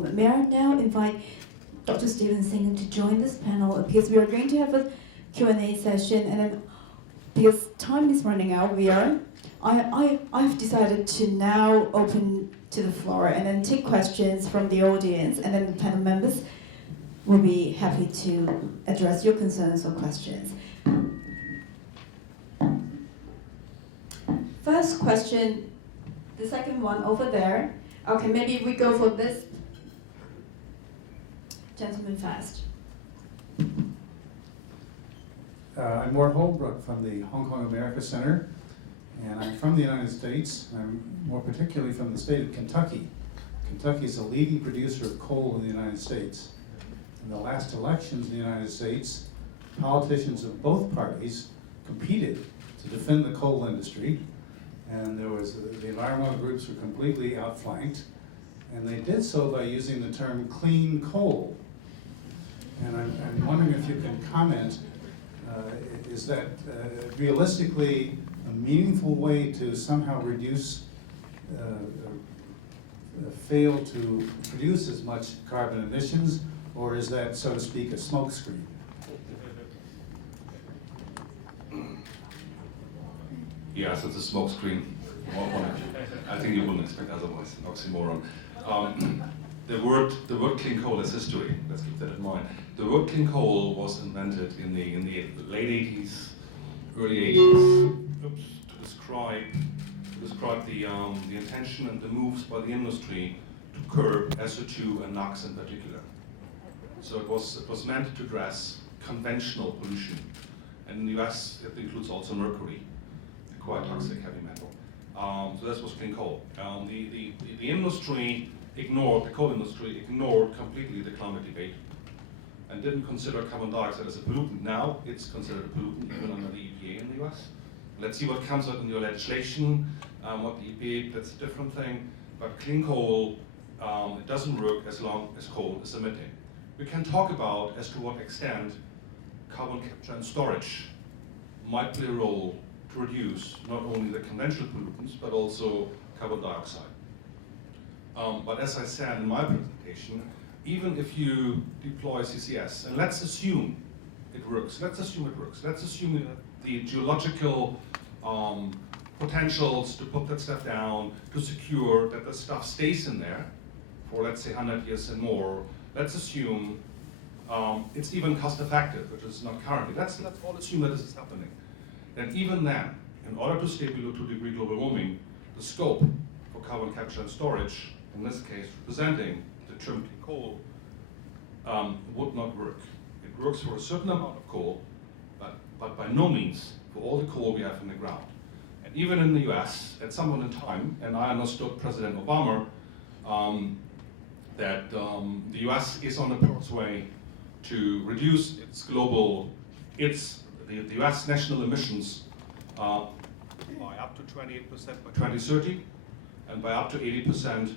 May I now invite Dr. Stephan to join this panel because we are going to have a Q&A session, and then because time is running out, I've decided to now open to the floor and then take questions from the audience, and then the panel members will be happy to address your concerns or questions. First question, the second one over there. Okay, maybe we go for this gentleman first. I'm Mort Holbrook from the Hong Kong America Center, and I'm from the United States. I'm more particularly from the state of Kentucky. Kentucky is a leading producer of coal in the United States. In the last elections in the United States, politicians of both parties competed to defend the coal industry, and the environmental groups were completely outflanked, and they did so by using the term clean coal. And I'm wondering if you can comment, is that realistically a meaningful way to somehow reduce, fail to produce as much carbon emissions, or is that, so to speak, a smokescreen? Yes, it's a smokescreen. I think you wouldn't expect otherwise. An oxymoron. The word clean coal is history. Let's keep that in mind. The word clean coal was invented in the late 80s, early 80s, to describe the intention and the moves by the industry to curb SO2 and NOx in particular. So it was meant to address conventional pollution, and in the US it includes also mercury, a quite toxic heavy metal. So this was clean coal. The industry ignored, the coal industry ignored completely the climate debate and didn't consider carbon dioxide as a pollutant. Now it's considered a pollutant even under the EPA in the US. Let's see what comes out in your legislation, what the EPA, that's a different thing. But clean coal, it doesn't work as long as coal is emitting. We can talk about as to what extent carbon capture and storage might play a role to reduce not only the conventional pollutants, but also carbon dioxide. But as I said in my presentation, even if you deploy CCS, and let's assume it works, let's assume that the geological potentials to put that stuff down, to secure that the stuff stays in there for, let's say, 100 years and more, let's assume it's even cost effective, which is not currently. Let's all assume that this is happening. And even then, in order to stay below 2-degree global warming, the scope for carbon capture and storage, in this case representing the term clean coal, would not work. It works for a certain amount of coal, but by no means for all the coal we have in the ground. And even in the US, at some point in time, and I understood President Obama, that the US is on the pathway to reduce the US national emissions by up to 28% by 2030, and by up to 80%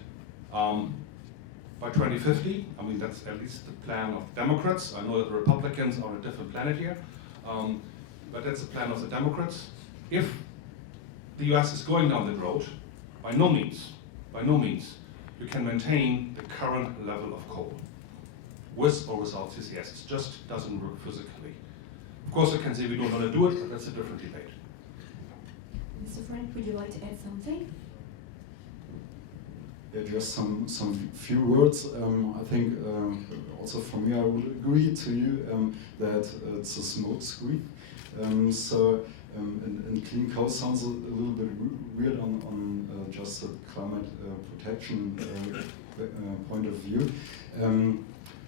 by 2050. I mean, that's at least the plan of Democrats. I know that the Republicans are on a different planet here, but that's the plan of the Democrats. If the US is going down that road, by no means, you can maintain the current level of coal with or without CCS. It just doesn't work physically. Of course, I can say we don't want to do it, but that's a different debate. Mr. Frank, would you like to add something? Yeah, just some few words. I think also for me, I would agree to you that it's a smokescreen. And clean coal sounds a little bit weird on just a climate protection point of view.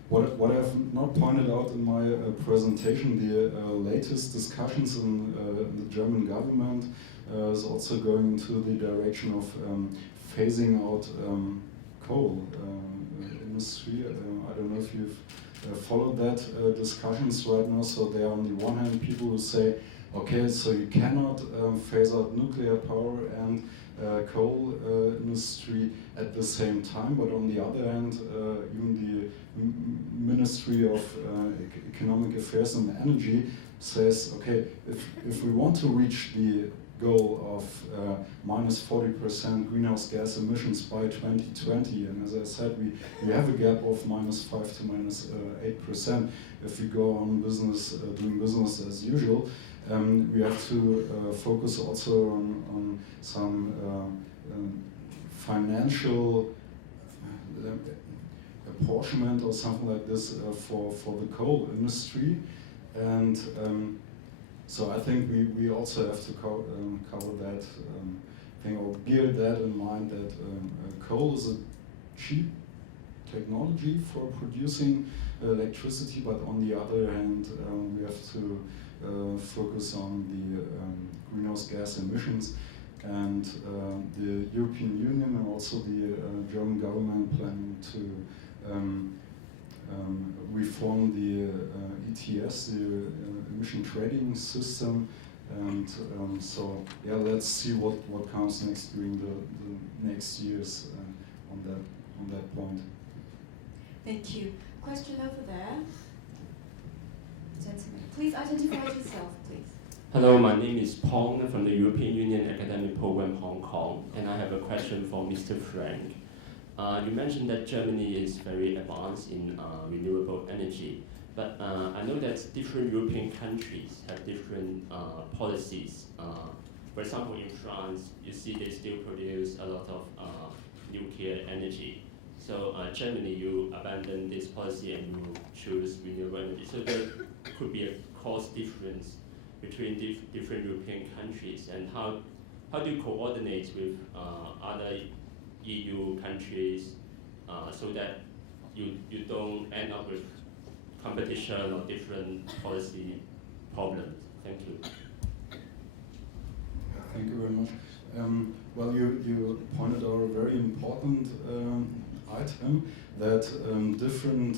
What I've not pointed out in my presentation, the latest discussions in the German government is also going into the direction of phasing out coal industry. I don't know if you've followed that discussions right now. So there are on the one hand people who say, okay, so you cannot phase out nuclear power and coal industry at the same time, but on the other hand, even the Ministry of Economic Affairs and Energy says, okay, if we want to reach the goal of minus 40% greenhouse gas emissions by 2020. And as I said, we have a gap of minus 5 to minus 8% if we go on business, doing business as usual. We have to focus also on some financial apportionment or something like this for the coal industry. And so I think we also have to cover that thing, or bear that in mind, that coal is a cheap technology for producing electricity, but on the other hand, we have to focus on the greenhouse gas emissions. And the European Union and also the German government planning to reform the ETS, the emission trading system. And so, yeah, let's see what comes next during the next years on that point. Thank you. Question over there. Gentlemen, please identify yourself, please. Hello, my name is Pong from the European Union Academic Program Hong Kong, and I have a question for Mr. Frank. You mentioned that Germany is very advanced in renewable energy, but I know that different European countries have different policies. For example, in France, you see they still produce a lot of nuclear energy. So Germany, you abandon this policy and you choose renewable energy. So there could be a cost difference between different European countries, and how do you coordinate with other EU countries so that you don't end up with competition or different policy problems? Thank you. Thank you very much. Well, you pointed out a very important item, that different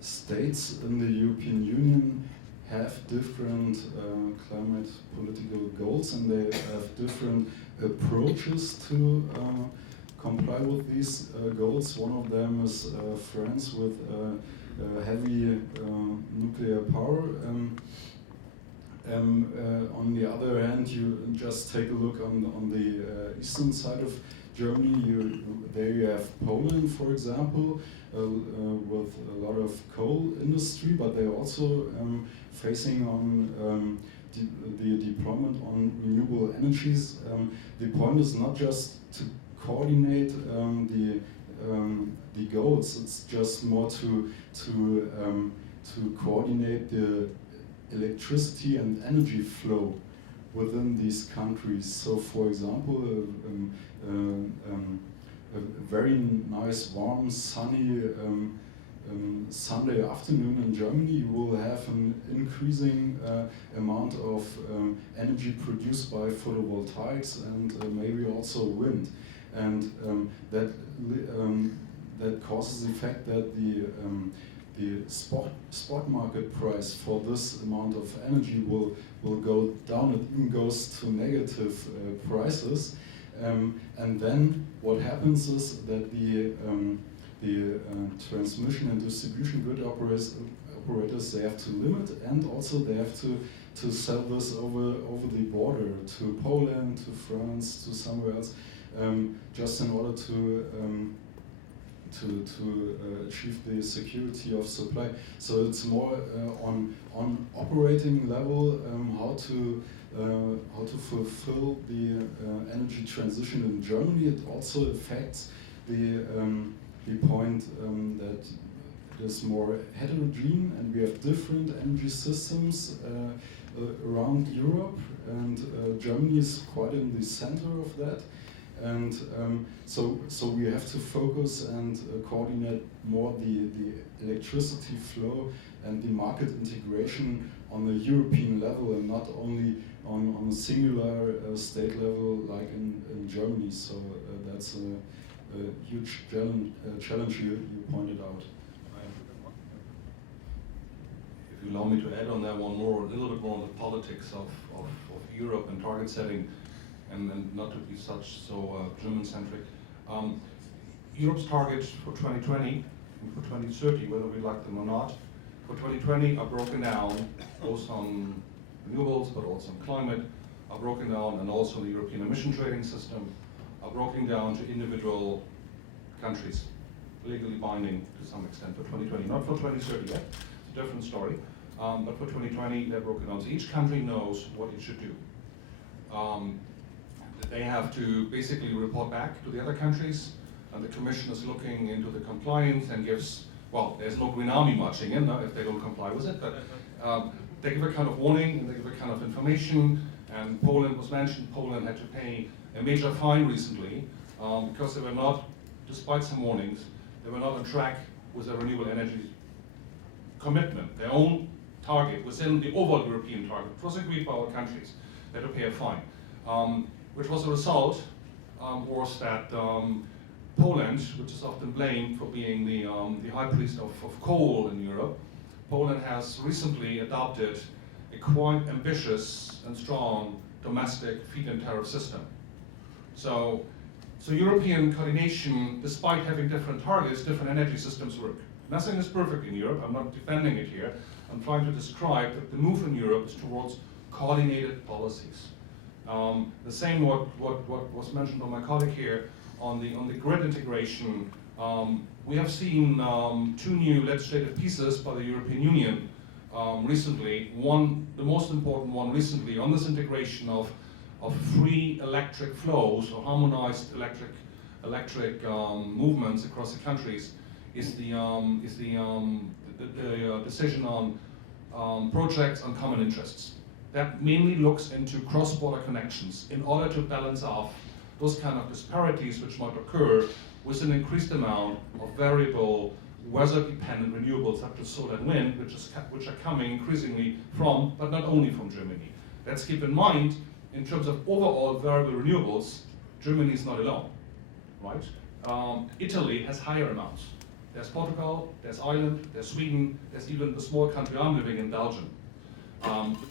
states in the European Union have different climate political goals, and they have different approaches to comply with these goals. One of them is France with heavy nuclear power. On the other hand, you just take a look on the eastern side of Germany. There you have Poland, for example, with a lot of coal industry, but they're also facing on the deployment on renewable energies. The point is not just to coordinate the goals; it's just more to coordinate the electricity and energy flow within these countries. So, for example, a very nice, warm, sunny Sunday afternoon in Germany, you will have an increasing amount of energy produced by photovoltaics and maybe also wind, and that causes the fact that the spot market price for this amount of energy will go down. It even goes to negative prices, and then what happens is that the transmission and distribution grid operators, they have to limit, and also they have to sell this over the border to Poland, to France, to somewhere else, just in order to achieve the security of supply. So it's more on operating level, how to fulfill the energy transition in Germany. It also affects the point that it is more heterogeneous, and we have different energy systems around Europe, and Germany is quite in the center of that. And so we have to focus and coordinate more the electricity flow and the market integration on the European level, and not only on a singular state level like in Germany. So that's a huge challenge you pointed out. If you allow me to add on that one more, a little bit more on the politics of Europe and target setting, and not to be so German-centric. Europe's targets for 2020 and for 2030, whether we like them or not, for 2020 are broken down both on renewables but also on climate. are broken down, and also the European emission trading system, are broken down to individual countries, legally binding to some extent for 2020, not for 2030 yet, it's a different story, but for 2020 they're broken down. So each country knows what it should do. They have to basically report back to the other countries, and the Commission is looking into the compliance and gives, well, there's no Green Army marching in if they don't comply with it, but they give a kind of warning and they give a kind of information, and Poland was mentioned. Poland had to pay a major fine recently because they were not, despite some warnings, they were not on track with their renewable energy commitment, their own target within the overall European target, which was agreed by all countries. They had to pay a fine, which was a result was that Poland, which is often blamed for being the high priest of coal in Europe, Poland has recently adopted a quite ambitious and strong domestic feed-in tariff system. So European coordination, despite having different targets, different energy systems work. Nothing is perfect in Europe. I'm not defending it here. I'm trying to describe that the move in Europe is towards coordinated policies. The same what was mentioned by my colleague here on the grid integration. We have seen 2 new legislative pieces by the European Union recently. One, the most important one recently, on this integration of free electric flows or harmonized electric movements across the countries, is the decision on projects on common interests. That mainly looks into cross-border connections in order to balance off those kind of disparities which might occur with an increased amount of variable weather-dependent renewables such as solar and wind, which are coming increasingly from, but not only from Germany. Let's keep in mind, in terms of overall variable renewables, Germany is not alone, right? Italy has higher amounts. There's Portugal, there's Ireland, there's Sweden, there's even the small country I'm living in, Belgium.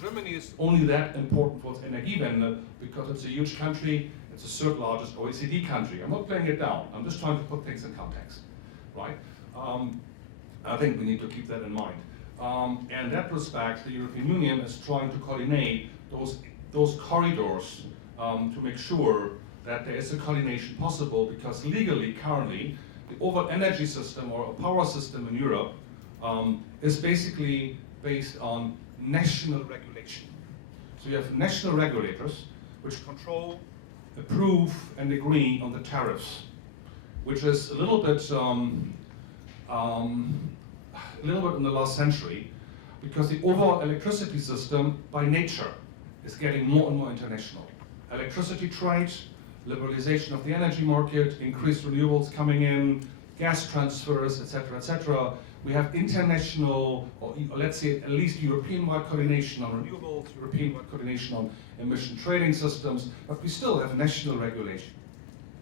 Germany is only that important for its Energiewende because it's a huge country. It's the 3rd largest OECD country. I'm not playing it down. I'm just trying to put things in context, right? I think we need to keep that in mind. And in that respect, the European Union is trying to coordinate those corridors to make sure that there is a coordination possible, because legally, currently, the overall energy system or a power system in Europe is basically based on national regulation. So you have national regulators which control, approve, and agree on the tariffs, which is a little bit in the last century, because the overall electricity system, by nature, is getting more and more international. Electricity trade, liberalization of the energy market, increased renewables coming in, gas transfers, etc., etc. We have international, or let's say at least European-wide coordination on renewables, European-wide coordination on emission trading systems, but we still have national regulation.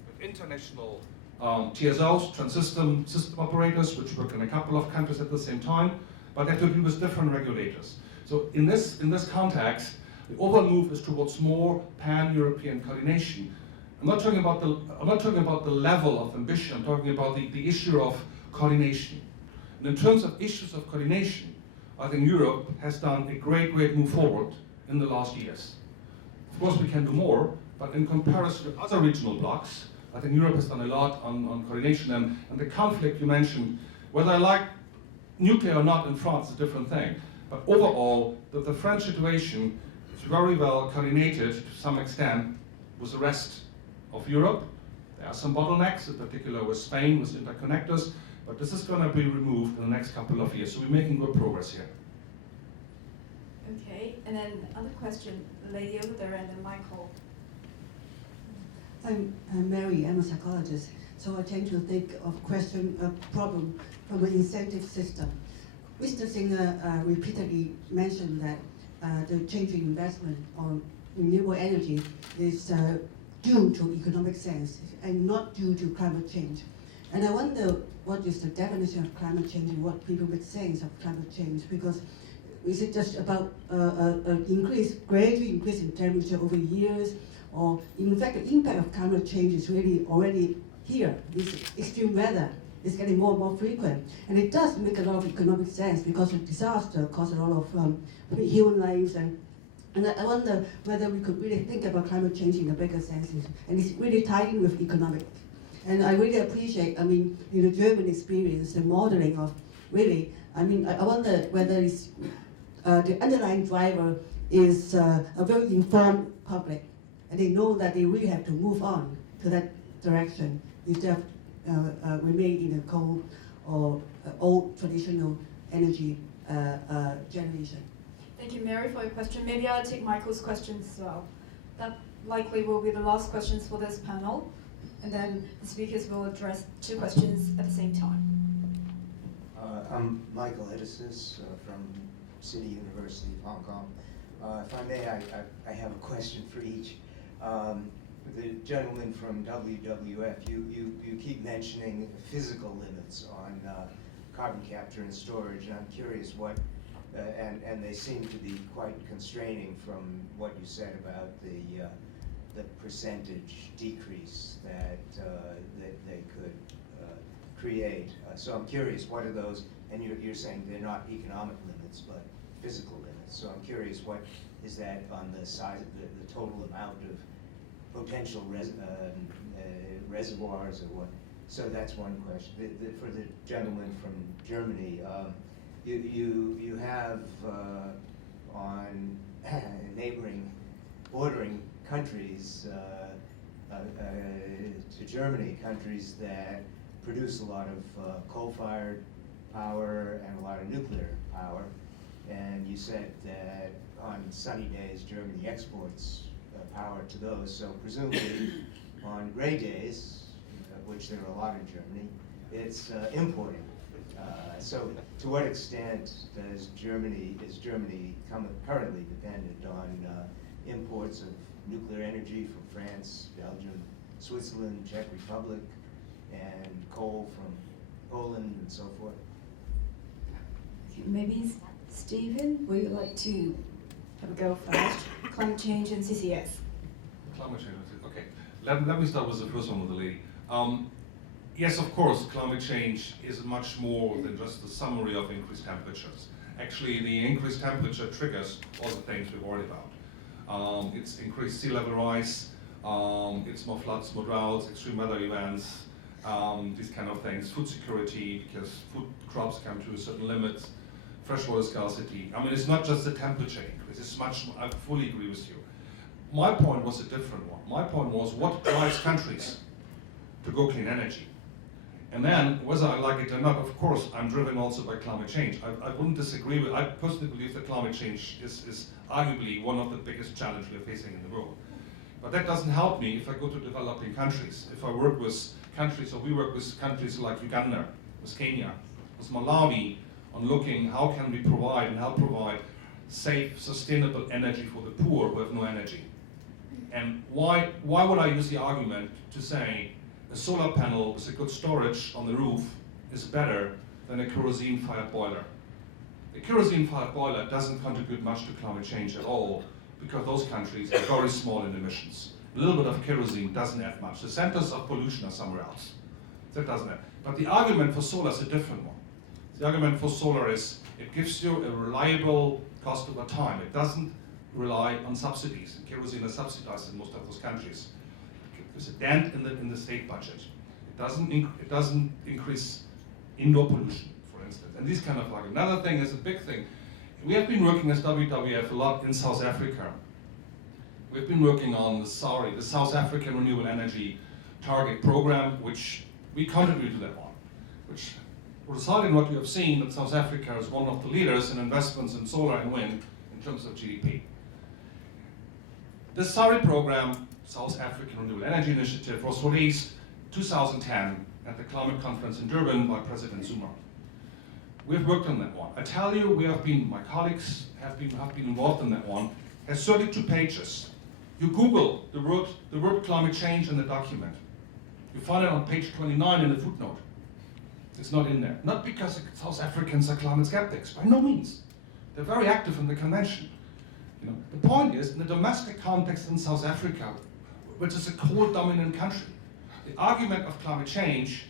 With international TSOs, system operators, which work in a couple of countries at the same time, but have to deal with different regulators. So in this context, the overall move is towards more pan-European coordination. I'm not talking about the level of ambition. I'm talking about the issue of coordination. And in terms of issues of coordination, I think Europe has done a great move forward in the last years. Of course, we can do more, but in comparison to other regional blocs, I think Europe has done a lot on coordination. And the conflict you mentioned, whether I like nuclear or not in France is a different thing. But overall, the French situation is very well coordinated to some extent with the rest of Europe. There are some bottlenecks, in particular with Spain, with interconnectors, but this is going to be removed in the next couple of years. So we're making good progress here. Okay, and then other question, the lady over there, and then Michael. I'm Mary, I'm a psychologist, so I tend to think of problem from an incentive system. Mr. Singer repeatedly mentioned that the changing investment on renewable energy is due to economic sense and not due to climate change. And I wonder what is the definition of climate change and what people make sense of climate change, because is it just about gradual increase in temperature over years, or in fact the impact of climate change is really already here. This extreme weather is getting more and more frequent, and it does make a lot of economic sense because of disaster cause a lot of human lives and And I wonder whether we could really think about climate change in a bigger sense, and it's really tied in with economics. And I really appreciate, in the German experience, the modeling of really, I wonder whether it's, the underlying driver is a very informed public, and they know that they really have to move on to that direction instead of remain in a coal or old traditional energy generation. Thank you, Mary, for your question. Maybe I'll take Michael's questions as well. That likely will be the last questions for this panel, and then the speakers will address 2 questions at the same time. I'm Michael Edison from City University of Hong Kong. If I may, I have a question for each. The gentleman from WWF, you keep mentioning physical limits on carbon capture and storage, and I'm curious what, and they seem to be quite constraining from what you said about the percentage decrease that they could create. So I'm curious, what are those, and you're saying they're not economic limits, but physical limits. So I'm curious, what is that on the size of the total amount of potential reservoirs or what? So that's one question. For the gentleman from Germany, you have on neighboring, bordering countries to Germany, countries that produce a lot of coal-fired power and a lot of nuclear power. And you said that on sunny days, Germany exports power to those. So presumably on gray days, which there are a lot in Germany, it's importing. So to what extent is Germany currently dependent on imports of nuclear energy from France, Belgium, Switzerland, Czech Republic, and coal from Poland and so forth? Maybe Stephen, would you like to have a go first? Climate change and CCS. Climate change, okay. Let me start with the first one with the lady. Yes, of course, climate change is much more than just the summary of increased temperatures. Actually, the increased temperature triggers all the things we've worried about. It's increased sea level rise, it's more floods, more droughts, extreme weather events, these kind of things, food security, because food crops come to a certain limit, freshwater scarcity. It's not just the temperature increase, it's much more, I fully agree with you. My point was a different one. My point was what drives countries to go clean energy. And then, whether I like it or not, of course, I'm driven also by climate change. I wouldn't disagree with, I personally believe that climate change is arguably one of the biggest challenges we're facing in the world. But that doesn't help me if I go to developing countries. If I work with countries, or we work with countries like Uganda, with Kenya, with Malawi, on looking how can we provide and help provide safe, sustainable energy for the poor who have no energy. And why would I use the argument to say a solar panel with a good storage on the roof is better than a kerosene-fired boiler? A kerosene-fired boiler doesn't contribute much to climate change at all because those countries are very small in emissions. A little bit of kerosene doesn't add much. The centers of pollution are somewhere else. That doesn't add. But the argument for solar is a different one. The argument for solar is it gives you a reliable cost over time. It doesn't rely on subsidies. And kerosene is subsidized in most of those countries. There's a dent in the state budget. It doesn't increase indoor pollution, for instance. And these kind of arguments. Another thing is a big thing. We have been working as WWF a lot in South Africa. We've been working on the South African Renewable Energy Target Program, which we contribute to that one, which resulted in what you have seen that South Africa is one of the leaders in investments in solar and wind in terms of GDP. The SARI program, South African Renewable Energy Initiative, was released 2010 at the climate conference in Durban by President Zuma. We've worked on that one. I tell you, my colleagues have been involved in that one. It has 32 pages. You Google the word climate change in the document. You find it on page 29 in the footnote. It's not in there. Not because South Africans are climate skeptics, by no means. They're very active in the convention. The point is, in the domestic context in South Africa, which is a coal-dominant country, the argument of climate change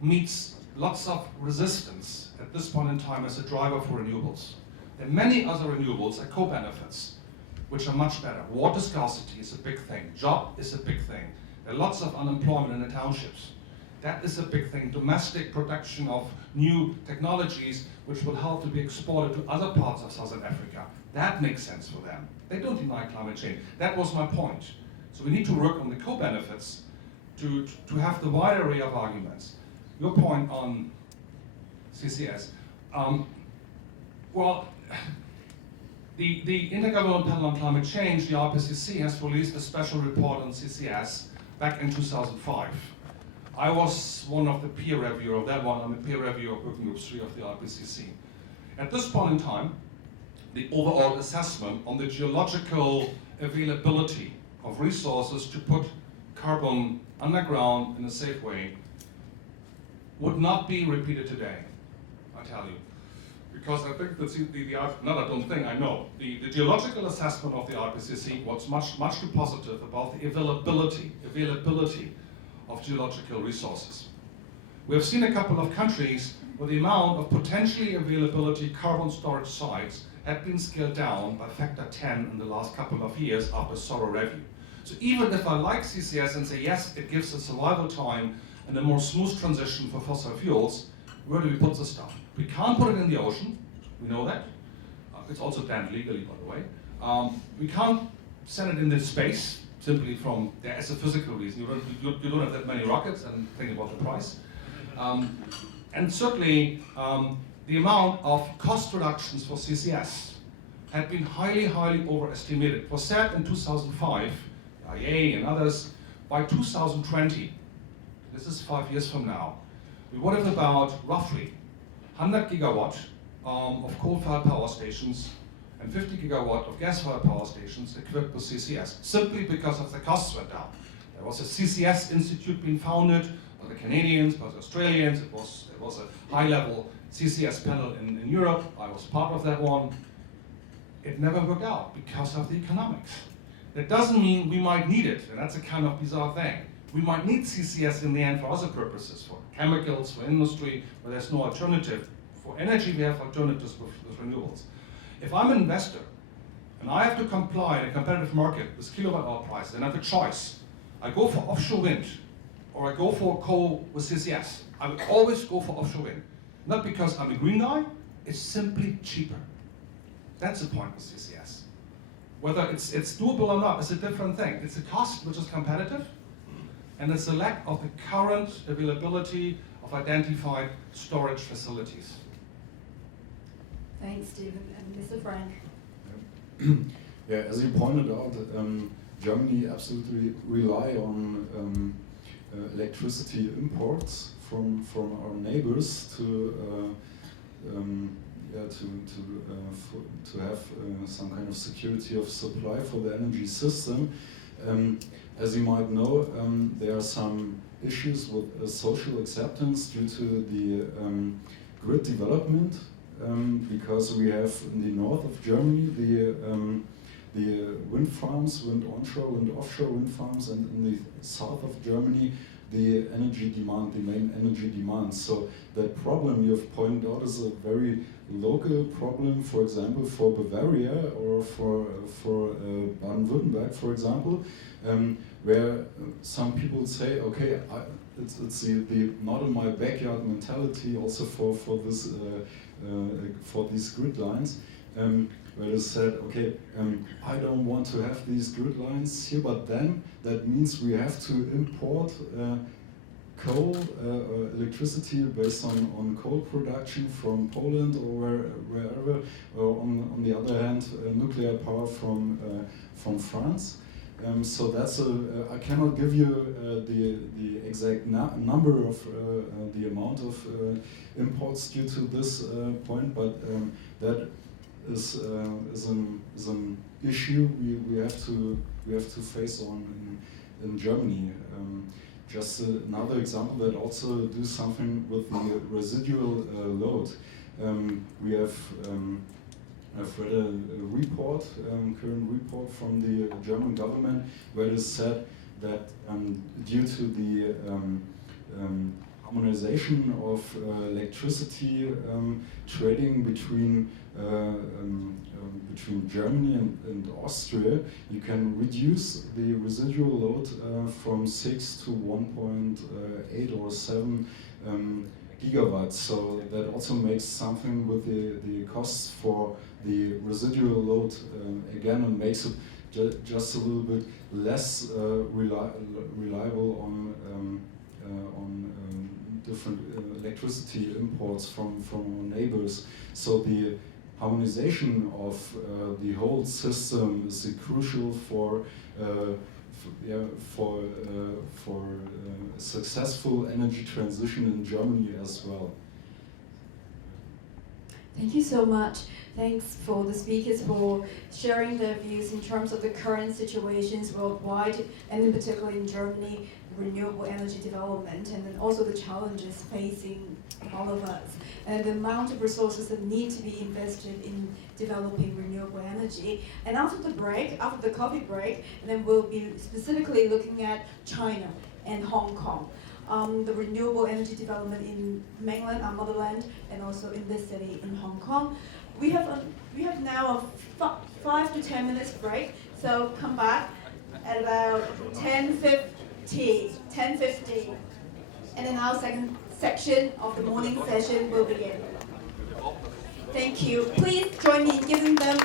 meets lots of resistance at this point in time as a driver for renewables. There are many other renewables are co-benefits, which are much better. Water scarcity is a big thing. Job is a big thing. There are lots of unemployment in the townships. That is a big thing. Domestic production of new technologies which will help to be exported to other parts of Southern Africa. That makes sense for them. They don't deny climate change. That was my point. So we need to work on the co-benefits to have the wide array of arguments. Your point on CCS. Well, the Intergovernmental Panel on Climate Change, the IPCC, has released a special report on CCS back in 2005. I was one of the peer reviewers of that one. I'm a peer reviewer of Working Group 3 of the IPCC. At this point in time, the overall assessment on the geological availability of resources to put carbon underground in a safe way would not be repeated today, I tell you. Because I think that I know. The geological assessment of the IPCC was much too positive about the availability of geological resources. We have seen a couple of countries where the amount of potentially availability carbon storage sites had been scaled down by factor 10 in the last couple of years after thorough review. So even if I like CCS and say, yes, it gives a survival time and a more smooth transition for fossil fuels, where do we put the stuff? We can't put it in the ocean, we know that. It's also banned legally, by the way. We can't send it into space, simply from there as a physical reason. You don't have that many rockets, and think about the price. And certainly, the amount of cost reductions for CCS had been highly overestimated. It was said in 2005, IEA and others, by 2020, this is 5 years from now, we would have about roughly 100 gigawatt of coal-fired power stations and 50 gigawatt of gas-fired power stations equipped with CCS, simply because of the costs went down. There was a CCS institute being founded by the Canadians, by the Australians. It was a high-level CCS panel in Europe. I was part of that one. It never worked out because of the economics. That doesn't mean we might need it, and that's a kind of bizarre thing. We might need CCS in the end for other purposes, for chemicals, for industry, where there's no alternative. For energy, we have alternatives with renewables. If I'm an investor, and I have to comply in a competitive market with kilowatt-hour price, then I have a choice. I go for offshore wind, or I go for coal with CCS. I would always go for offshore wind. Not because I'm a green guy, it's simply cheaper. That's the point with CCS. Whether it's doable or not is a different thing. It's a cost which is competitive, and it's the lack of the current availability of identified storage facilities. Thanks, Stephen. And Mr. Frank. Yeah, as you pointed out, Germany absolutely rely on electricity imports from our neighbors to have some kind of security of supply for the energy system. As you might know, there are some issues with social acceptance due to the grid development, because we have in the north of Germany the wind farms, wind onshore, wind offshore wind farms, and in the south of Germany the energy demand, the main energy demand. So that problem you have pointed out is a very local problem, for example, for Bavaria or for Baden-Württemberg, for example, where some people say, okay, it's the not in my backyard mentality also for these grid lines, where they said, okay, I don't want to have these grid lines here, but then that means we have to import coal, electricity based on coal production from Poland or wherever, or on the other hand, nuclear power from France. So that's I cannot give you the exact number of the amount of imports due to this point, but that is an issue we have to face on in Germany. Just another example that also do something with the residual load. We have I've read a report, current report from the German government, where it is said that due to the harmonization of electricity trading between Germany and Austria, you can reduce the residual load from 6 to 1.8 or 7 gigawatts. So that also makes something with the costs for the residual load again, and makes it just a little bit less reliable on different electricity imports from our neighbors. So the harmonization of the whole system is crucial for successful energy transition in Germany as well. Thank you so much. Thanks for the speakers for sharing their views in terms of the current situations worldwide, and in particular in Germany, renewable energy development, and then also the challenges facing all of us, and the amount of resources that need to be invested in developing renewable energy. And after the break, after the coffee break, then we'll be specifically looking at China and Hong Kong. The renewable energy development in mainland, our motherland, and also in this city in Hong Kong. We have now a 5 to 10 minutes break, so come back at about 10:50, and then our second section of the morning session will begin. Thank you. Please join me in giving them a